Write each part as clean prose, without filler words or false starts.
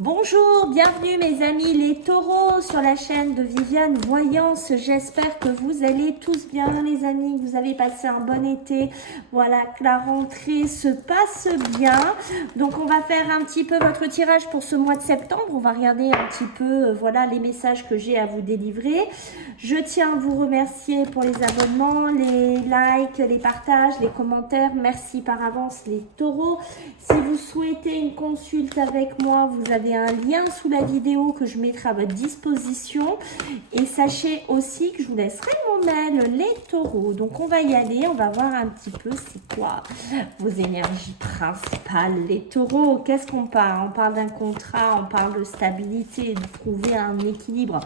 Bonjour, bienvenue mes amis les taureaux sur la chaîne de Viviane Voyance. J'espère que vous allez tous bien les amis, que vous avez passé un bon été. Voilà, que la rentrée se passe bien. Donc on va faire un petit peu votre tirage pour ce mois de septembre. On va regarder un petit peu voilà les messages que j'ai à vous délivrer. Je tiens à vous remercier pour les abonnements, les likes, les partages, les commentaires. Merci par avance les taureaux. Si vous souhaitez une consulte avec moi, vous avez un lien sous la vidéo que je mettrai à votre disposition. Et sachez aussi que je vous laisserai mon mail, les taureaux. Donc on va y aller, on va voir un petit peu c'est quoi vos énergies principales, les taureaux. Qu'est-ce qu'on parle? On parle d'un contrat, on parle de stabilité, de trouver un équilibre,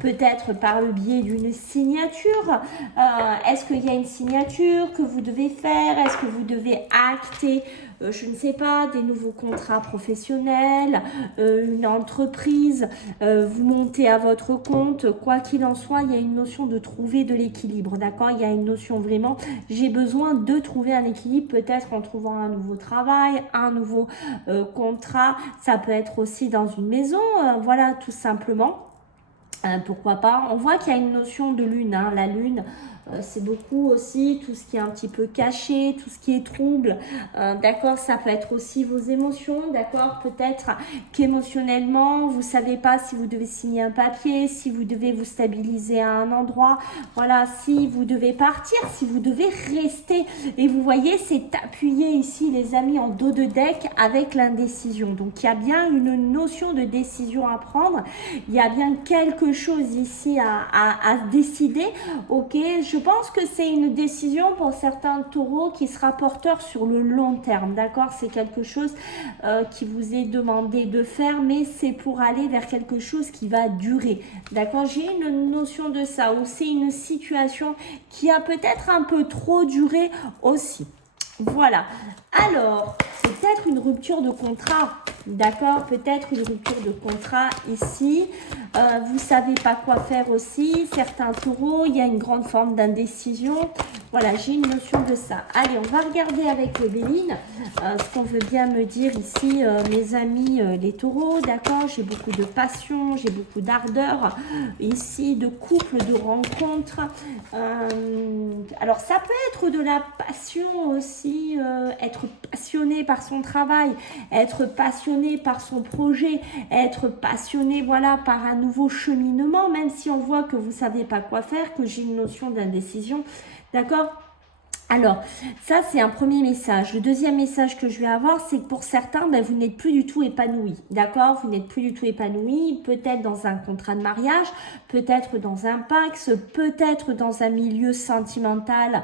peut-être par le biais d'une signature. Est-ce qu'il y a une signature que vous devez faire? Est-ce que vous devez acter je ne sais pas, des nouveaux contrats professionnels, une entreprise, vous montez à votre compte, quoi qu'il en soit, il y a une notion de trouver de l'équilibre, d'accord? Il y a une notion vraiment, j'ai besoin de trouver un équilibre, peut-être en trouvant un nouveau travail, un nouveau contrat, ça peut être aussi dans une maison, voilà, tout simplement. Pourquoi pas? On voit qu'il y a une notion de lune, hein. La lune, c'est beaucoup aussi tout ce qui est un petit peu caché, tout ce qui est trouble, d'accord? Ça peut être aussi vos émotions, d'accord? Peut-être qu'émotionnellement, vous savez pas si vous devez signer un papier, si vous devez vous stabiliser à un endroit, voilà, si vous devez partir, si vous devez rester. Et vous voyez, c'est appuyé ici, les amis, en dos de deck avec l'indécision. Donc, il y a bien une notion de décision à prendre. Il y a bien quelque chose ici à décider. Ok, je pense que c'est une décision pour certains taureaux qui sera porteur sur le long terme, d'accord? C'est quelque chose qui vous est demandé de faire, mais c'est pour aller vers quelque chose qui va durer, d'accord? J'ai une notion de ça, ou c'est une situation qui a peut-être un peu trop duré aussi. Voilà. Alors, c'est peut-être une rupture de contrat, d'accord? Peut-être une rupture de contrat ici. Vous savez pas quoi faire aussi. Certains taureaux, il y a une grande forme d'indécision. Voilà, j'ai une notion de ça. Allez, on va regarder avec le Béline ce qu'on veut bien me dire ici, mes amis les taureaux, d'accord? J'ai beaucoup de passion, j'ai beaucoup d'ardeur ici, de couple, de rencontres. Alors, ça peut être de la passion aussi, être passionné par son travail, être passionné par son projet, être passionné, voilà, par un nouveau cheminement, même si on voit que vous ne savez pas quoi faire, que j'ai une notion d'indécision, d'accord? Alors, ça, c'est un premier message. Le deuxième message que je vais avoir, c'est que pour certains, ben, vous n'êtes plus du tout épanoui. D'accord? Vous n'êtes plus du tout épanoui, peut-être dans un contrat de mariage, peut-être dans un Pacs, peut-être dans un milieu sentimental,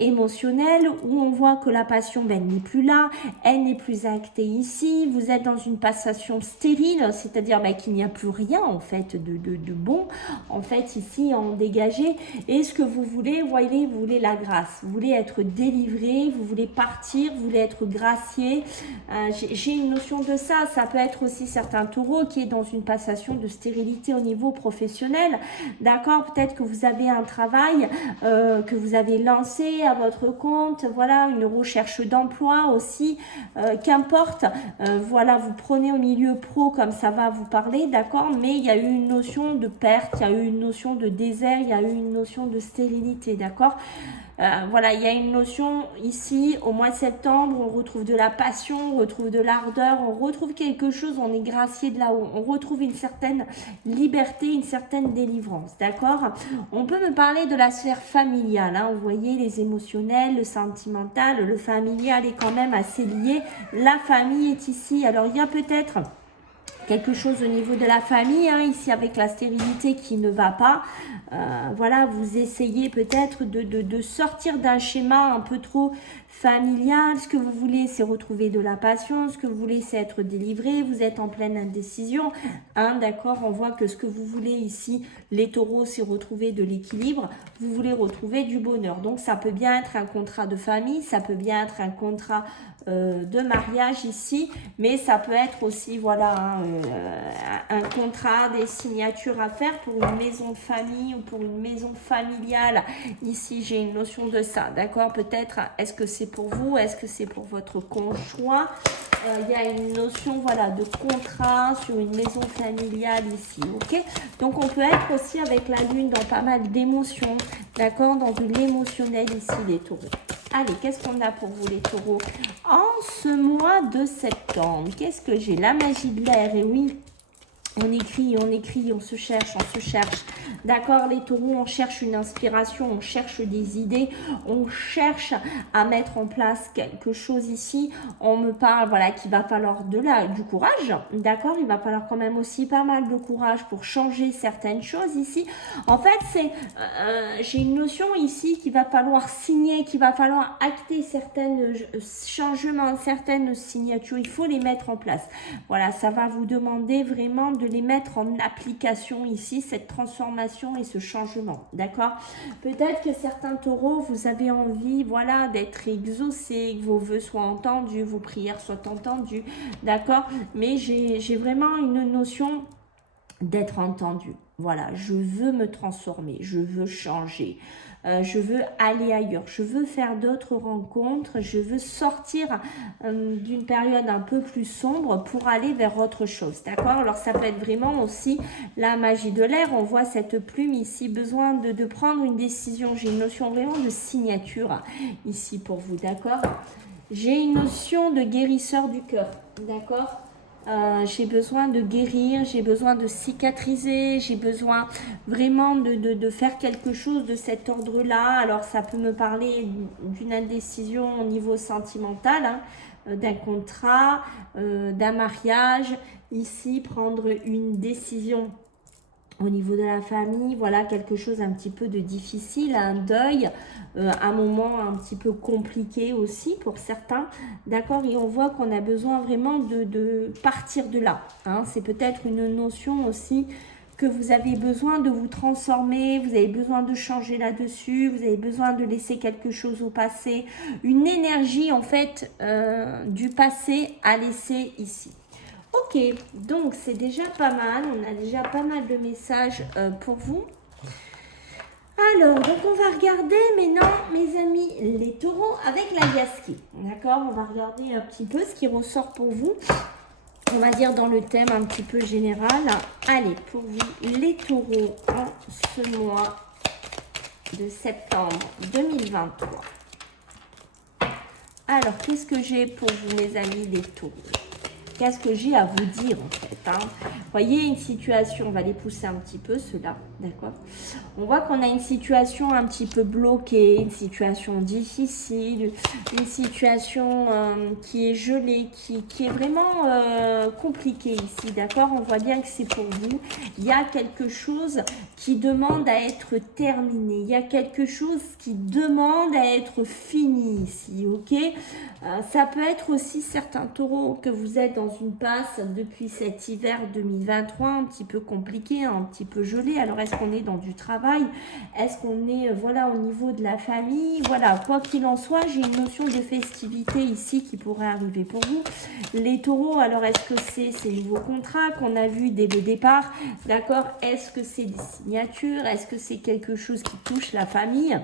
émotionnel, où on voit que la passion, ben, n'est plus là, elle n'est plus actée ici. Vous êtes dans une passation stérile, c'est-à-dire ben, qu'il n'y a plus rien, en fait, de bon, en fait, ici, en dégagé. Et ce que vous voulez, voyez, vous voulez la grâce. Vous voulez être délivré, vous voulez partir, vous voulez être gracié. J'ai une notion de ça. Ça peut être aussi certains taureaux qui est dans une passation de stérilité au niveau professionnel. D'accord? Peut-être que vous avez un travail que vous avez lancé à votre compte. Voilà, une recherche d'emploi aussi. Qu'importe. Voilà, vous prenez au milieu pro comme ça va vous parler. D'accord? Mais il y a eu une notion de perte, il y a eu une notion de désert, il y a eu une notion de stérilité. D'accord? Voilà, il y a une notion ici, au mois de septembre, on retrouve de la passion, on retrouve de l'ardeur, on retrouve quelque chose, on est gracié de là-haut, on retrouve une certaine liberté, une certaine délivrance, d'accord? On peut me parler de la sphère familiale, hein, vous voyez, les émotionnels, le sentimental, le familial est quand même assez lié, la famille est ici, alors il y a peut-être quelque chose au niveau de la famille, hein, ici avec la stérilité qui ne va pas. Voilà, vous essayez peut-être de sortir d'un schéma un peu trop familial. Ce que vous voulez, c'est retrouver de la passion. Ce que vous voulez, c'est être délivré. Vous êtes en pleine indécision. Hein, d'accord, on voit que ce que vous voulez ici, les taureaux, c'est retrouver de l'équilibre. Vous voulez retrouver du bonheur. Donc, ça peut bien être un contrat de famille. Ça peut bien être un contrat de mariage ici, mais ça peut être aussi voilà un contrat, des signatures à faire pour une maison de famille ou pour une maison familiale. Ici j'ai une notion de ça, d'accord? Peut-être est-ce que c'est pour vous, est-ce que c'est pour votre conjoint? il y a une notion, voilà, de contrat sur une maison familiale ici, ok? Donc, on peut être aussi avec la lune dans pas mal d'émotions, d'accord? Dans de l'émotionnel ici, les taureaux. Allez, qu'est-ce qu'on a pour vous, les taureaux? En ce mois de septembre, qu'est-ce que j'ai? La magie de l'air, et oui, on écrit, on se cherche, on se cherche. D'accord, les taureaux, on cherche une inspiration, on cherche des idées, on cherche à mettre en place quelque chose ici. On me parle, voilà, qu'il va falloir du courage. D'accord, il va falloir quand même aussi pas mal de courage pour changer certaines choses ici. En fait, j'ai une notion ici qu'il va falloir signer, qu'il va falloir acter certains changements, certaines signatures. Il faut les mettre en place. Voilà, ça va vous demander vraiment de les mettre en application ici, cette transformation et ce changement, d'accord? Peut-être que certains taureaux, vous avez envie, voilà, d'être exaucés, que vos vœux soient entendus, vos prières soient entendues, d'accord? Mais j'ai vraiment une notion d'être entendu. Voilà, je veux me transformer, je veux changer, je veux aller ailleurs, je veux faire d'autres rencontres, je veux sortir d'une période un peu plus sombre pour aller vers autre chose, d'accord? Alors ça peut être vraiment aussi la magie de l'air, on voit cette plume ici, besoin de prendre une décision, j'ai une notion vraiment de signature ici pour vous, d'accord? J'ai une notion de guérisseur du cœur, d'accord? J'ai besoin de guérir, j'ai besoin de cicatriser, j'ai besoin vraiment de faire quelque chose de cet ordre-là. Alors ça peut me parler d'une indécision au niveau sentimental, hein, d'un contrat, d'un mariage. Ici, prendre une décision au niveau de la famille, voilà, quelque chose un petit peu de difficile, un deuil, un moment un petit peu compliqué aussi pour certains, d'accord? Et on voit qu'on a besoin vraiment de partir de là, hein. C'est peut-être une notion aussi que vous avez besoin de vous transformer, vous avez besoin de changer là-dessus, vous avez besoin de laisser quelque chose au passé, une énergie en fait du passé à laisser ici. Ok, donc c'est déjà pas mal, on a déjà pas mal de messages pour vous. Alors, donc on va regarder maintenant, mes amis, les taureaux avec la Yaski. D'accord, on va regarder un petit peu ce qui ressort pour vous. On va dire dans le thème un petit peu général. Allez, pour vous, les taureaux en ce mois de septembre 2023. Alors, qu'est-ce que j'ai pour vous, mes amis, les taureaux? Qu'est-ce que j'ai à vous dire en fait, hein? Voyez une situation, on va les pousser un petit peu ceux-là, d'accord? On voit qu'on a une situation un petit peu bloquée, une situation difficile, une situation qui est gelée, qui est vraiment compliquée ici, d'accord? On voit bien que c'est pour vous. Il y a quelque chose qui demande à être terminé, il y a quelque chose qui demande à être fini ici, ok? Ça peut être aussi certains taureaux que vous êtes dans une passe depuis cet hiver 2023 un petit peu compliqué, un petit peu gelé. Alors est-ce qu'on est dans du travail? Est-ce qu'on est voilà, au niveau de la famille? Voilà, quoi qu'il en soit, j'ai une notion de festivité ici qui pourrait arriver pour vous. Les taureaux, alors est-ce que c'est ces nouveaux contrats qu'on a vus dès le départ? D'accord? Est-ce que c'est des signatures? Est-ce que c'est quelque chose qui touche la famille?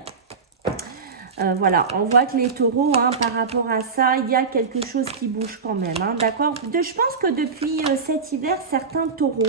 Voilà, on voit que les taureaux, hein, par rapport à ça, il y a quelque chose qui bouge quand même, hein, d'accord? Je pense que depuis cet hiver, certains taureaux,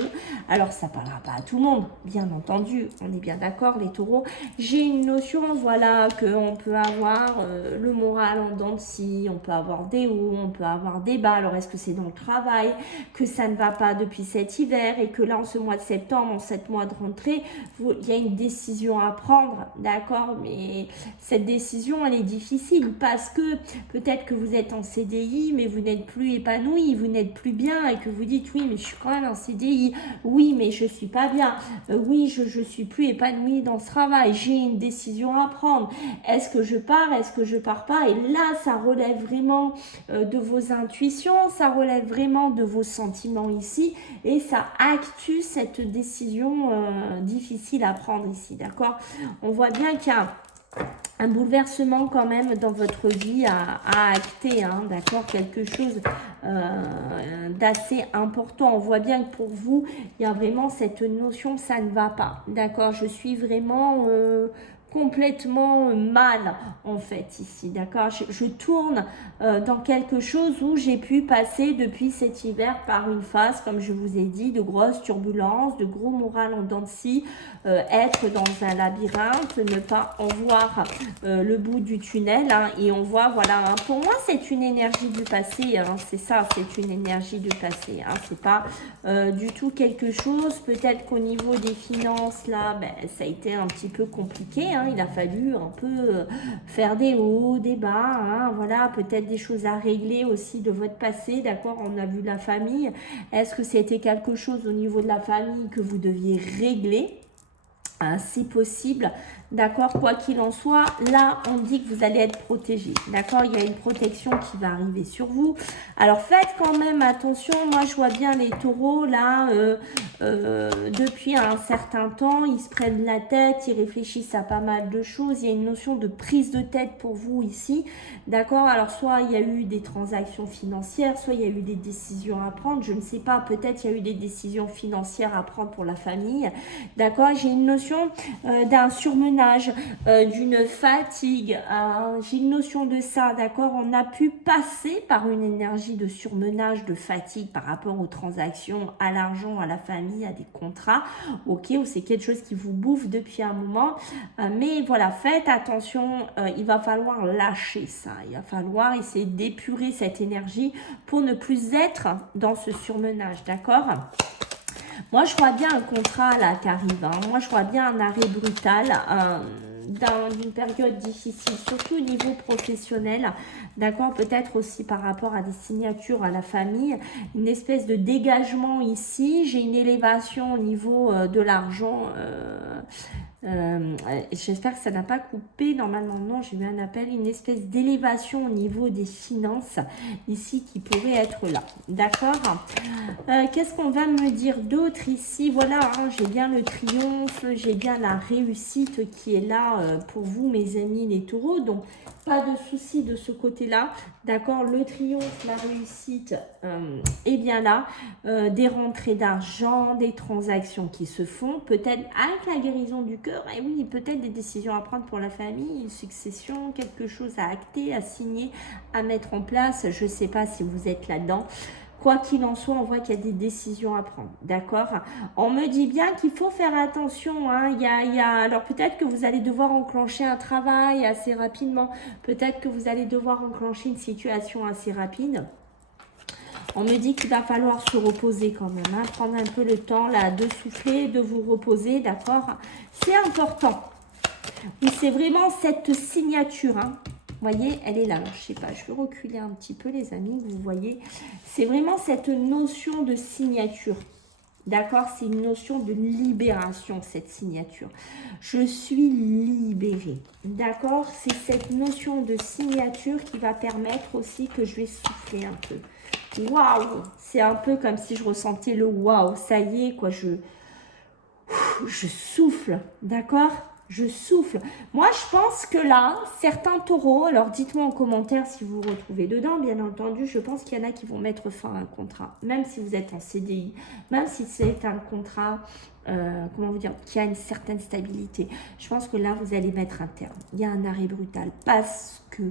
alors ça ne parlera pas à tout le monde, bien entendu, on est bien d'accord, les taureaux. J'ai une notion, voilà, qu'on peut avoir le moral en dents de scie, on peut avoir des hauts, on peut avoir des bas. Alors est-ce que c'est dans le travail que ça ne va pas depuis cet hiver et que là, en ce mois de septembre, en 7 mois de rentrée, il y a une décision à prendre, d'accord? Mais cette décision, elle est difficile parce que peut-être que vous êtes en CDI, mais vous n'êtes plus épanoui, vous n'êtes plus bien et que vous dites oui, mais je suis quand même en CDI, oui, mais je suis pas bien, oui, je suis plus épanouie dans ce travail, j'ai une décision à prendre. Est-ce que je pars, est-ce que je pars pas? Et là, ça relève vraiment de vos intuitions, ça relève vraiment de vos sentiments ici et ça acctue cette décision difficile à prendre ici, d'accord? On voit bien qu'il y a un bouleversement quand même dans votre vie à acter, hein, d'accord, quelque chose d'assez important. On voit bien que pour vous, il y a vraiment cette notion, ça ne va pas, d'accord, je suis vraiment complètement mal en fait ici, d'accord. Je tourne dans quelque chose où j'ai pu passer depuis cet hiver par une phase, comme je vous ai dit, de grosses turbulences, de gros moral en dents de scie, être dans un labyrinthe, ne pas en voir le bout du tunnel, hein, et on voit, voilà, hein, pour moi c'est une énergie du passé, hein, c'est ça, c'est une énergie du passé, hein, c'est pas du tout quelque chose, peut-être qu'au niveau des finances là, ben, ça a été un petit peu compliqué, hein, il a fallu un peu faire des hauts, des bas, hein, voilà, peut-être des choses à régler aussi de votre passé, d'accord, on a vu la famille, est-ce que c'était quelque chose au niveau de la famille que vous deviez régler? C'est possible, d'accord, quoi qu'il en soit, là on dit que vous allez être protégé, d'accord, il y a une protection qui va arriver sur vous. Alors faites quand même attention, moi je vois bien les taureaux là, depuis un certain temps, ils se prennent la tête, ils réfléchissent à pas mal de choses, il y a une notion de prise de tête pour vous ici, d'accord. Alors soit il y a eu des transactions financières, soit il y a eu des décisions à prendre, je ne sais pas, peut-être il y a eu des décisions financières à prendre pour la famille, d'accord. J'ai une notion d'un surmenage, d'une fatigue, j'ai une notion de ça, d'accord. On a pu passer par une énergie de surmenage, de fatigue par rapport aux transactions, à l'argent, à la famille, à des contrats, ok, ou c'est quelque chose qui vous bouffe depuis un moment, mais voilà, faites attention, il va falloir lâcher ça, il va falloir essayer d'épurer cette énergie pour ne plus être dans ce surmenage, d'accord. Moi, je vois bien un contrat là qui arrive. Hein. Moi, je vois bien un arrêt brutal d'une période difficile, surtout au niveau professionnel. D'accord, peut-être aussi par rapport à des signatures à la famille. Une espèce de dégagement ici. J'ai une élévation au niveau de l'argent. J'espère que ça n'a pas coupé. Normalement, non, j'ai eu un appel. Une espèce d'élévation au niveau des finances ici qui pourrait être là. D'accord. Qu'est-ce qu'on va me dire d'autre ici? Voilà, hein, j'ai bien le triomphe, j'ai bien la réussite qui est là pour vous, mes amis les taureaux. Donc, pas de souci de ce côté-là. D'accord, le triomphe, la réussite est bien là. Des rentrées d'argent, des transactions qui se font. Peut-être avec la guérison du cœur. Et oui, peut-être des décisions à prendre pour la famille, une succession, quelque chose à acter, à signer, à mettre en place. Je ne sais pas si vous êtes là-dedans. Quoi qu'il en soit, on voit qu'il y a des décisions à prendre, d'accord. On me dit bien qu'il faut faire attention, hein. Alors peut-être que vous allez devoir enclencher un travail assez rapidement, peut-être que vous allez devoir enclencher une situation assez rapide. On me dit qu'il va falloir se reposer quand même, hein. Prendre un peu le temps là de souffler, de vous reposer, d'accord. C'est important. C'est vraiment cette signature, hein. Vous voyez, elle est là. Alors, je sais pas, je vais reculer un petit peu, les amis. Vous voyez, c'est vraiment cette notion de signature. D'accord, c'est une notion de libération, cette signature. Je suis libérée. D'accord, c'est cette notion de signature qui va permettre aussi que je vais souffler un peu. Waouh, c'est un peu comme si je ressentais le waouh. Ça y est, quoi, je souffle. D'accord. Je souffle. Moi, je pense que là, certains taureaux, alors dites-moi en commentaire si vous vous retrouvez dedans, bien entendu, je pense qu'il y en a qui vont mettre fin à un contrat, même si vous êtes en CDI, même si c'est un contrat, comment vous dire, qui a une certaine stabilité. Je pense que là, vous allez mettre un terme. Il y a un arrêt brutal parce que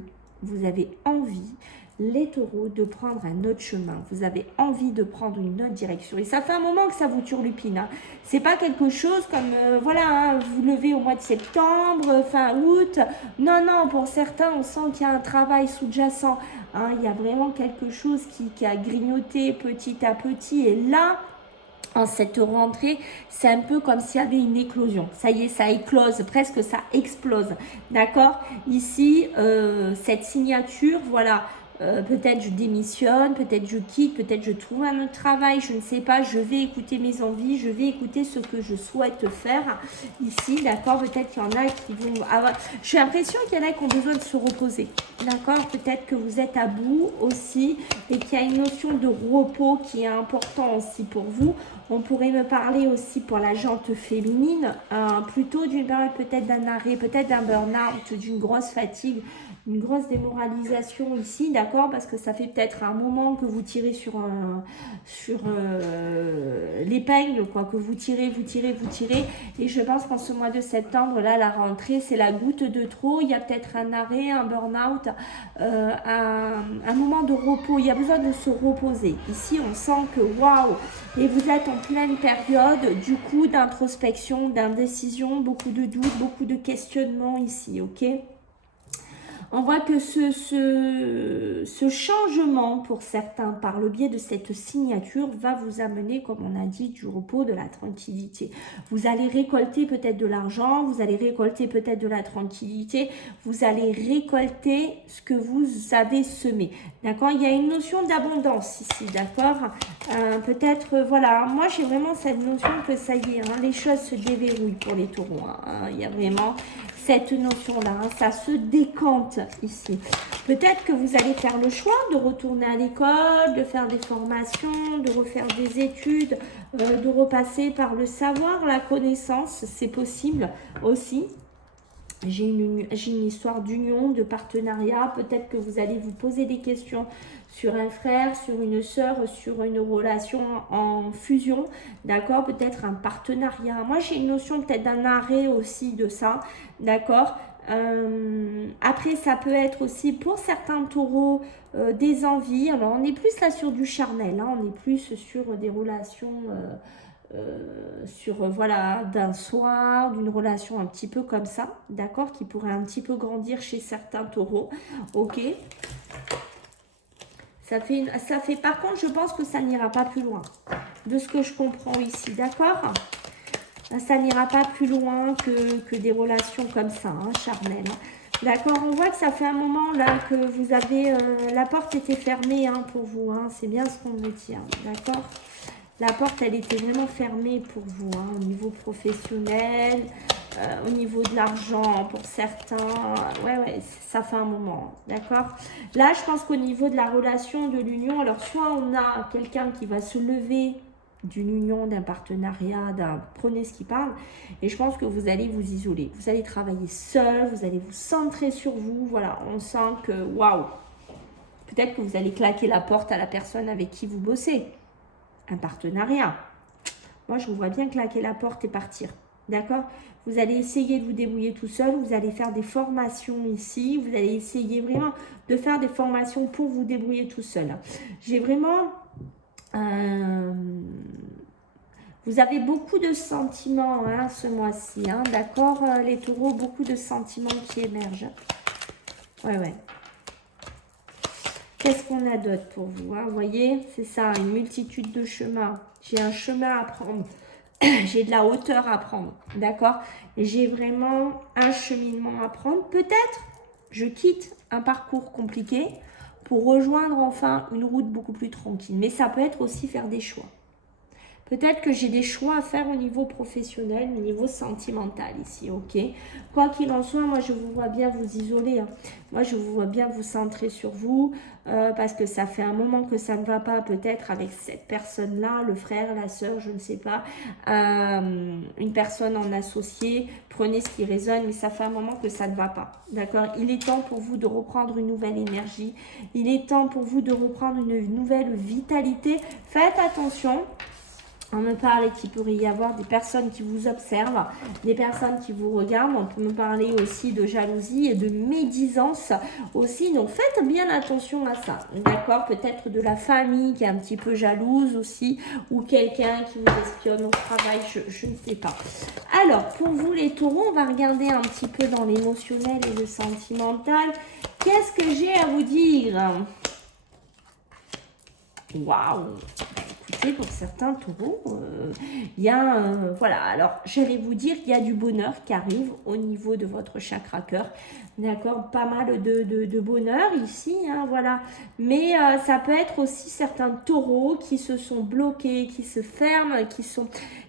vous avez envie, les taureaux, de prendre un autre chemin. Vous avez envie de prendre une autre direction. Et ça fait un moment que ça vous turlupine. Hein. C'est pas quelque chose comme, voilà, hein, vous levez au mois de septembre, fin août. Non, non, pour certains, on sent qu'il y a un travail sous-jacent. Hein. Il y a vraiment quelque chose qui a grignoté petit à petit. Et là, en cette rentrée, c'est un peu comme s'il y avait une éclosion. Ça y est, ça éclose, presque ça explose. D'accord? Ici, cette signature, voilà. Peut-être je démissionne, peut-être je quitte, peut-être je trouve un autre travail, je ne sais pas, je vais écouter mes envies, je vais écouter ce que je souhaite faire ici, d'accord. Peut-être qu'il y en a qui vont avoir, j'ai l'impression qu'il y en a qui ont besoin de se reposer, d'accord. Peut-être que vous êtes à bout aussi et qu'il y a une notion de repos qui est important aussi pour vous. On pourrait me parler aussi pour la jante féminine, plutôt d'une période peut-être d'un arrêt, peut-être d'un burn-out, d'une grosse fatigue, une grosse démoralisation ici, d'accord, parce que ça fait peut-être un moment que vous tirez sur l'épingle, quoi, que vous tirez, et je pense qu'en ce mois de septembre, là, la rentrée, c'est la goutte de trop, il y a peut-être un arrêt, un burn-out, un moment de repos, il y a besoin de se reposer. Ici, on sent que, waouh, et vous êtes en pleine période, du coup, d'introspection, d'indécision, beaucoup de doutes, beaucoup de questionnements ici, ok? On voit que ce changement, pour certains, par le biais de cette signature, va vous amener, comme on a dit, du repos, de la tranquillité. Vous allez récolter peut-être de l'argent, vous allez récolter peut-être de la tranquillité, vous allez récolter ce que vous avez semé. D'accord? Il y a une notion d'abondance ici, d'accord? Peut-être, voilà, moi j'ai vraiment cette notion que ça y est, hein, les choses se déverrouillent pour les taureaux. Hein, il y a vraiment cette notion-là, hein, ça se décante ici. Peut-être que vous allez faire le choix de retourner à l'école, de faire des formations, de refaire des études, de repasser par le savoir, la connaissance, c'est possible aussi. J'ai une histoire d'union, de partenariat. Peut-être que vous allez vous poser des questions sur un frère, sur une sœur, sur une relation en fusion. D'accord? Peut-être un partenariat. Moi, j'ai une notion peut-être d'un arrêt aussi de ça. D'accord? Après, ça peut être aussi pour certains taureaux des envies. Alors, on est plus là sur du charnel. Hein, on est plus sur des relations... voilà, d'un soir, d'une relation un petit peu comme ça, d'accord, qui pourrait un petit peu grandir chez certains taureaux, ok. Ça fait, par contre, je pense que ça n'ira pas plus loin, de ce que je comprends ici, d'accord. Ça n'ira pas plus loin que des relations comme ça, hein, charnelles, hein. D'accord, on voit que ça fait un moment là que vous avez, la porte était fermée, hein, pour vous, hein, c'est bien ce qu'on me dit, hein, d'accord. La porte, elle était vraiment fermée pour vous, hein, au niveau professionnel, au niveau de l'argent pour certains. Ouais, ça fait un moment, d'accord. Là, je pense qu'au niveau de la relation, de l'union, alors soit on a quelqu'un qui va se lever d'une union, d'un partenariat, prenez ce qui parle, et je pense que vous allez vous isoler. Vous allez travailler seul, vous allez vous centrer sur vous, voilà, on sent que, waouh, peut-être que vous allez claquer la porte à la personne avec qui vous bossez. Un partenariat. Moi, je vous vois bien claquer la porte et partir. D'accord? Vous allez essayer de vous débrouiller tout seul. Vous allez faire des formations ici. Vous allez essayer vraiment de faire des formations pour vous débrouiller tout seul. J'ai vraiment... vous avez beaucoup de sentiments, hein, ce mois-ci. Hein, d'accord, les taureaux, beaucoup de sentiments qui émergent. Ouais. Qu'est-ce qu'on a d'autre pour vous, hein? Vous voyez, c'est ça, une multitude de chemins. J'ai un chemin à prendre. J'ai de la hauteur à prendre. D'accord? J'ai vraiment un cheminement à prendre. Peut-être, je quitte un parcours compliqué pour rejoindre enfin une route beaucoup plus tranquille. Mais ça peut être aussi faire des choix. Peut-être que j'ai des choix à faire au niveau professionnel, au niveau sentimental ici, ok? Quoi qu'il en soit, moi je vous vois bien vous isoler. Hein. Moi je vous vois bien vous centrer sur vous parce que ça fait un moment que ça ne va pas peut-être avec cette personne-là, le frère, la sœur, je ne sais pas, une personne en associé. Prenez ce qui résonne, mais ça fait un moment que ça ne va pas, d'accord? Il est temps pour vous de reprendre une nouvelle énergie. Il est temps pour vous de reprendre une nouvelle vitalité. Faites attention. On me parle qu'il pourrait y avoir des personnes qui vous observent, des personnes qui vous regardent. On peut me parler aussi de jalousie et de médisance aussi. Donc, faites bien attention à ça. D'accord? Peut-être de la famille qui est un petit peu jalouse aussi ou quelqu'un qui vous espionne au travail. Je ne sais pas. Alors, pour vous les taureaux, on va regarder un petit peu dans l'émotionnel et le sentimental. Qu'est-ce que j'ai à vous dire? Waouh! Pour certains taureaux, il y a, voilà, alors j'allais vous dire qu'il y a du bonheur qui arrive au niveau de votre chakra cœur, d'accord, pas mal de bonheur ici, hein, voilà, mais ça peut être aussi certains taureaux qui se sont bloqués, qui se ferment,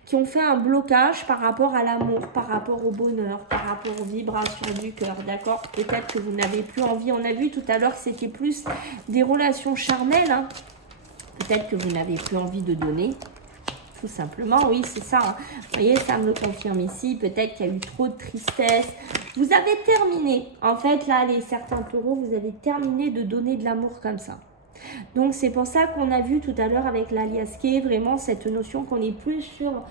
qui ont fait un blocage par rapport à l'amour, par rapport au bonheur, par rapport aux vibrations du cœur, d'accord, peut-être que vous n'avez plus envie, on a vu tout à l'heure que c'était plus des relations charnelles, hein. Peut-être que vous n'avez plus envie de donner. tout simplement. Oui, c'est ça. Hein. Vous voyez, ça me le confirme ici. Peut-être qu'il y a eu trop de tristesse. Vous avez terminé. En fait, là, les certains taureaux, vous avez terminé de donner de l'amour comme ça. Donc, c'est pour ça qu'on a vu tout à l'heure avec l'alias qui est vraiment cette notion qu'on est plus sur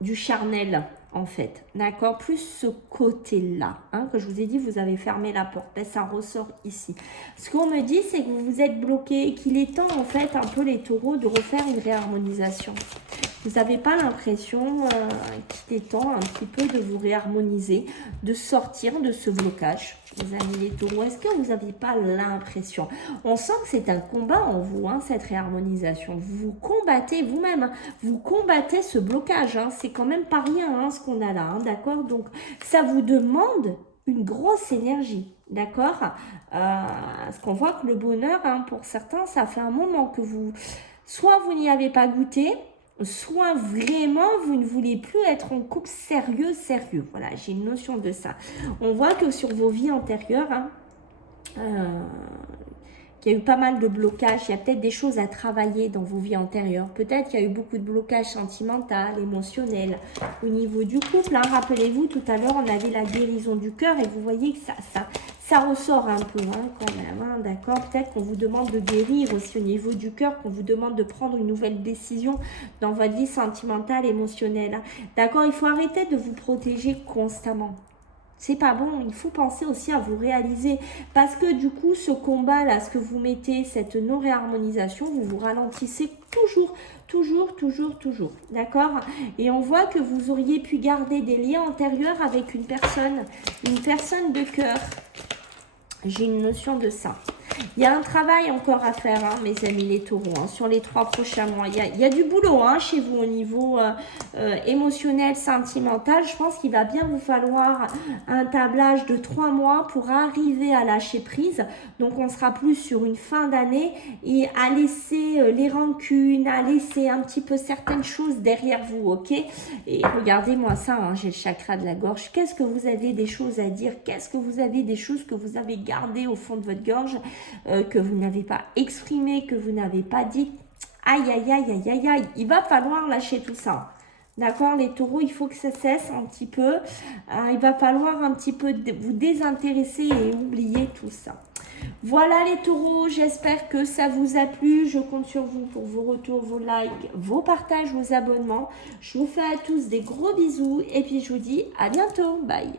du charnel, en fait, d'accord, plus ce côté-là, hein, que je vous ai dit, vous avez fermé la porte, ben, ça ressort ici. Ce qu'on me dit, c'est que vous vous êtes bloqué, qu'il est temps, en fait, un peu les taureaux, de refaire une réharmonisation. Vous n'avez pas l'impression qu'il est temps un petit peu de vous réharmoniser, de sortir de ce blocage, les amis les taureaux? Est-ce que vous n'avez pas l'impression? On sent que c'est un combat en vous, hein, cette réharmonisation. Vous combattez vous-même, hein, vous combattez ce blocage. Hein, c'est quand même pas rien hein, ce qu'on a là, hein, d'accord? Donc, ça vous demande une grosse énergie, d'accord? Parce qu'on voit que le bonheur, hein, pour certains, ça fait un moment que vous... Soit vous n'y avez pas goûté, soit vraiment vous ne voulez plus être en couple sérieux. Voilà, j'ai une notion de ça. On voit que sur vos vies antérieures, hein, qu'il y a eu pas mal de blocages. Il y a peut-être des choses à travailler dans vos vies antérieures. Peut-être qu'il y a eu beaucoup de blocages sentimentaux, émotionnels au niveau du couple. Hein. Rappelez-vous, tout à l'heure, on avait la guérison du cœur et vous voyez que ça ressort un peu hein, quand même, hein, d'accord? Peut-être qu'on vous demande de guérir aussi au niveau du cœur, qu'on vous demande de prendre une nouvelle décision dans votre vie sentimentale, émotionnelle. Hein. D'accord? Il faut arrêter de vous protéger constamment. C'est pas bon, il faut penser aussi à vous réaliser. Parce que du coup, ce combat-là, ce que vous mettez, cette non-réharmonisation, vous vous ralentissez toujours. D'accord? Et on voit que vous auriez pu garder des liens antérieurs avec une personne de cœur. J'ai une notion de ça. Il y a un travail encore à faire, hein, mes amis les taureaux, hein, sur les 3 prochains mois. Il y a du boulot hein, chez vous au niveau émotionnel, sentimental. Je pense qu'il va bien vous falloir un tablage de 3 mois pour arriver à lâcher prise. Donc, on sera plus sur une fin d'année et à laisser les rancunes, à laisser un petit peu certaines choses derrière vous, ok? Et regardez-moi ça, hein, j'ai le chakra de la gorge. Qu'est-ce que vous avez des choses à dire? Qu'est-ce que vous avez des choses que vous avez gardées au fond de votre gorge? Que vous n'avez pas exprimé, que vous n'avez pas dit. Aïe. Il va falloir lâcher tout ça. D'accord, les taureaux, il faut que ça cesse un petit peu. Il va falloir un petit peu vous désintéresser et oublier tout ça. Voilà les taureaux, j'espère que ça vous a plu. Je compte sur vous pour vos retours, vos likes, vos partages, vos abonnements. Je vous fais à tous des gros bisous et puis je vous dis à bientôt. Bye.